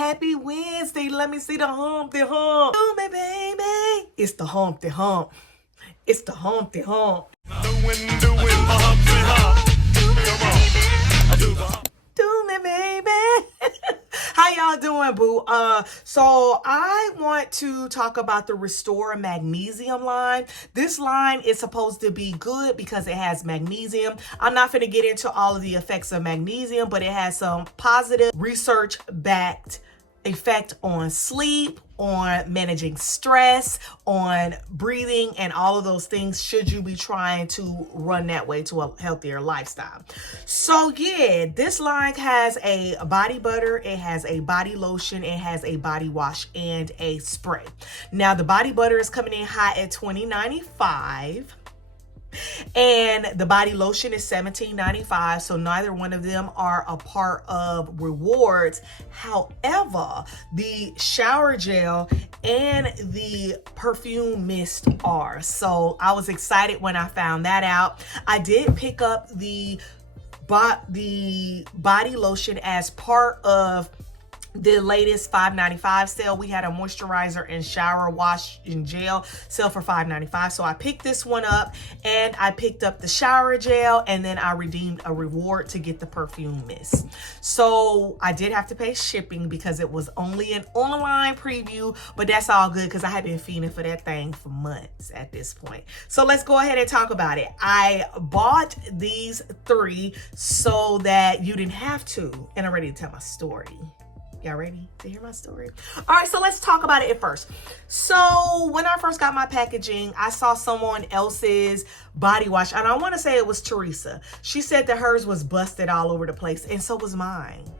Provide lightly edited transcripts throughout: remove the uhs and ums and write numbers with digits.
happy Wednesday. Let me see the Humpty Hump. Do me, baby. It's the Humpty Hump. It's the Humpty Hump. Doing Humpty Hump. Come on. Do me, baby. How y'all doing, boo? So I want to talk about the Restore Magnesium line. This line is supposed to be good because it has magnesium. I'm not going to get into all of the effects of magnesium, but it has some positive research-backed effect on sleep, on managing stress, on breathing, and all of those things should you be trying to run that way to a healthier lifestyle. So yeah, this line has a body butter, it has a body lotion, it has a body wash, and a spray. Now the body butter is coming in hot at $20.95. And the body lotion is $17.95, so neither one of them are a part of rewards. However, the shower gel and the perfume mist are. So I was excited when I found that out. I did pick up the body lotion as part of the latest $5.95 sale. We had a moisturizer and shower wash and gel sale for $5.95. So I picked this one up, and I picked up the shower gel, and then I redeemed a reward to get the perfume mist. So I did have to pay shipping because it was only an online preview, but that's all good because I have been feeding for that thing for months at this point. So let's go ahead and talk about it. I bought these three so that you didn't have to, and I'm ready to tell my story. Y'all ready to hear my story? All right, so let's talk about it at first. So when I first got my packaging, I saw someone else's body wash, and I want to say it was Teresa. She said that hers was busted all over the place, and so was mine.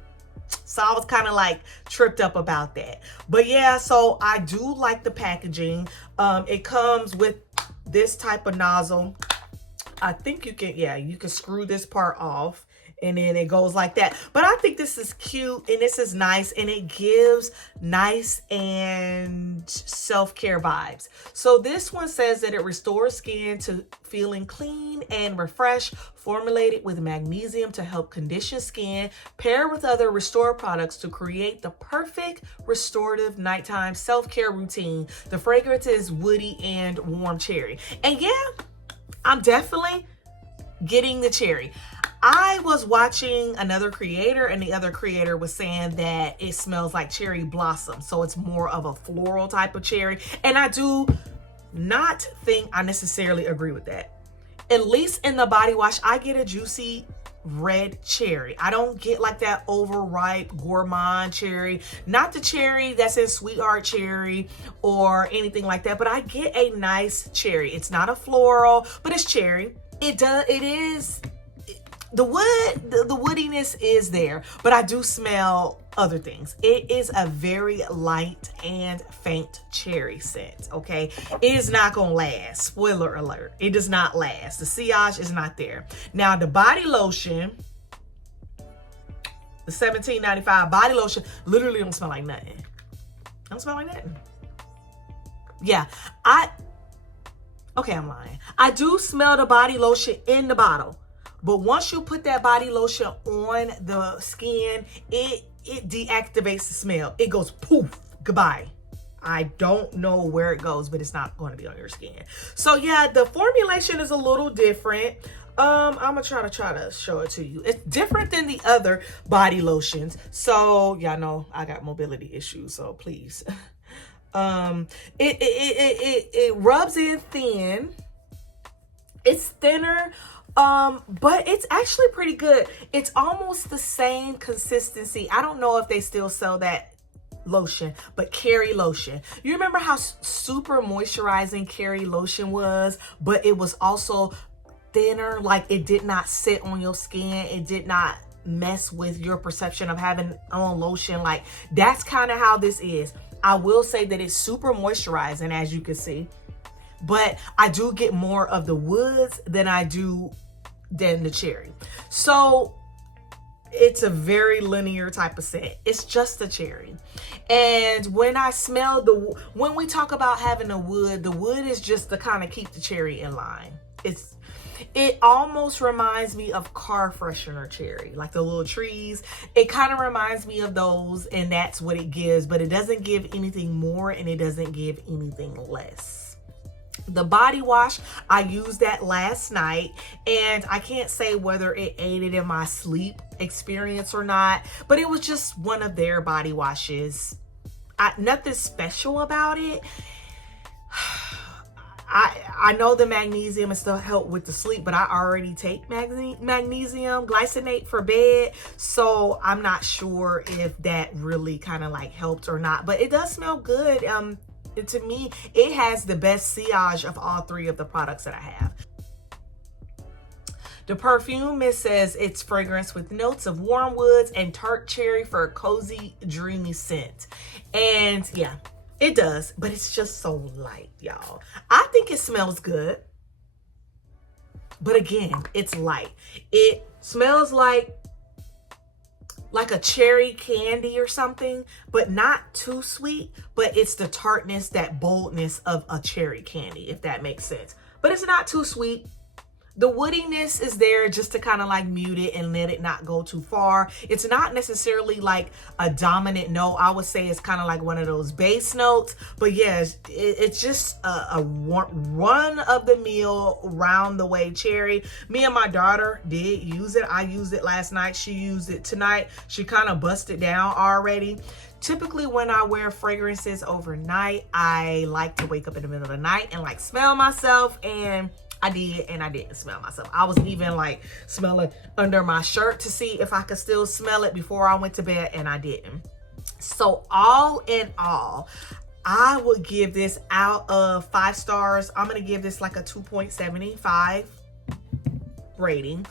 So I was kind of like tripped up about that. But yeah, so I do like the packaging. It comes with this type of nozzle. I think you can screw this part off, and then it goes like that. But I think this is cute, and this is nice, and it gives nice and self-care vibes. So this one says that it restores skin to feeling clean and refreshed, formulated with magnesium to help condition skin, paired with other Restore products to create the perfect restorative nighttime self-care routine. The fragrance is woody and warm cherry. And yeah, I'm definitely getting the cherry. I was watching another creator, and the other creator was saying that it smells like cherry blossom. So it's more of a floral type of cherry. And I do not think I necessarily agree with that. At least in the body wash, I get a juicy red cherry. I don't get like that overripe gourmand cherry, not the cherry that's in Sweetheart Cherry or anything like that, but I get a nice cherry. It's not a floral, but it's cherry. The woodiness is there, but I do smell other things. It is a very light and faint cherry scent, okay? It is not gonna last. Spoiler alert. It does not last. The sillage is not there. Now, the body lotion, the $17.95 body lotion, literally don't smell like nothing. Don't smell like nothing. Yeah, I'm lying. I do smell the body lotion in the bottle. But once you put that body lotion on the skin, it deactivates the smell. It goes poof, goodbye. I don't know where it goes, but it's not going to be on your skin. So yeah, the formulation is a little different. I'm gonna try to show it to you. It's different than the other body lotions. So y'all know I got mobility issues, so please. It rubs in thin. It's thinner. But it's actually pretty good. It's almost the same consistency. I don't know if they still sell that lotion, but Carrie lotion. You remember how super moisturizing Carrie lotion was, but it was also thinner. Like it did not sit on your skin. It did not mess with your perception of having on lotion. Like that's kind of how this is. I will say that it's super moisturizing, as you can see, but I do get more of the woods than the cherry. So it's a very linear type of scent. It's just a cherry. And when I smell when we talk about having the wood is just to kind of keep the cherry in line. It almost reminds me of car freshener cherry, like the little trees. It kind of reminds me of those, and that's what it gives, but it doesn't give anything more and it doesn't give anything less. The body wash, I used that last night, and I can't say whether it aided in my sleep experience or not, but it was just one of their body washes. Nothing special about it. I know the magnesium and stuff help with the sleep, but I already take magnesium glycinate for bed, so I'm not sure if that really kind of like helped or not, but it does smell good. To me, it has the best sillage of all three of the products that I have. The perfume, it says it's fragrance with notes of warm woods and tart cherry for a cozy, dreamy scent. And yeah, it does, but it's just so light, y'all. I think it smells good, but again, it's light. It smells like a cherry candy or something, but not too sweet, but it's the tartness, that boldness of a cherry candy, if that makes sense. But it's not too sweet. The woodiness is there just to kind of like mute it and let it not go too far. It's not necessarily like a dominant note. I would say it's kind of like one of those base notes, but yes, it's just a run of the mill, round the way cherry. Me and my daughter did use it. I used it last night. She used it tonight. She kind of busted down already. Typically when I wear fragrances overnight, I like to wake up in the middle of the night and like smell myself, and I did, and I didn't smell myself. I was even like smelling under my shirt to see if I could still smell it before I went to bed, and I didn't. So all in all, I would give this out of 5 stars. I'm gonna give this like a 2.75 rating.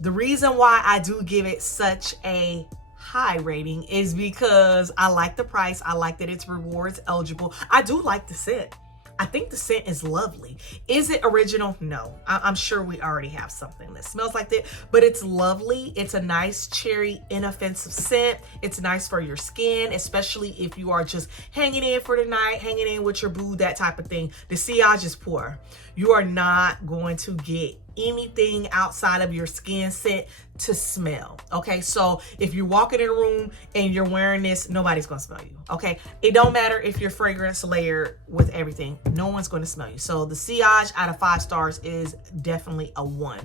The reason why I do give it such a high rating is because I like the price. I like that it's rewards eligible. I do like the scent. I think the scent is lovely. Is it original? No. I'm sure we already have something that smells like that, but it's lovely. It's a nice cherry, inoffensive scent. It's nice for your skin, especially if you are just hanging in for the night, hanging in with your boo, that type of thing. The sillage is poor. You are not going to get anything outside of your skin scent to smell. Okay, so if you're walking in a room and you're wearing this, nobody's gonna smell you. Okay, it don't matter if you're fragrance layered with everything, no one's gonna smell you. So the sillage out of 5 stars is definitely a 1.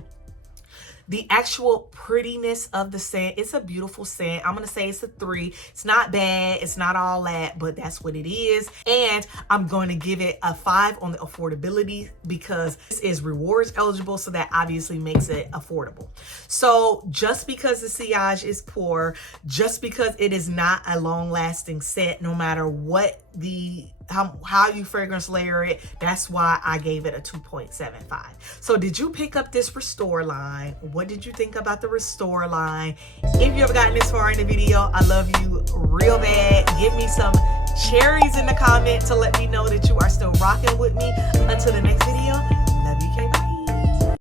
The actual prettiness of the scent, it's a beautiful scent. I'm gonna say it's a 3. It's not bad, it's not all that, but that's what it is. And I'm going to give it a 5 on the affordability because this is rewards eligible, so that obviously makes it affordable. So just because the sillage is poor, just because it is not a long-lasting scent, no matter what how you fragrance layer it, that's why I gave it a 2.75. So did you pick up this Restore line? What did you think about the Restore line? If you ever gotten this far in the video, I love you real bad. Give me some cherries in the comment to let me know that you are still rocking with me. Until the next video,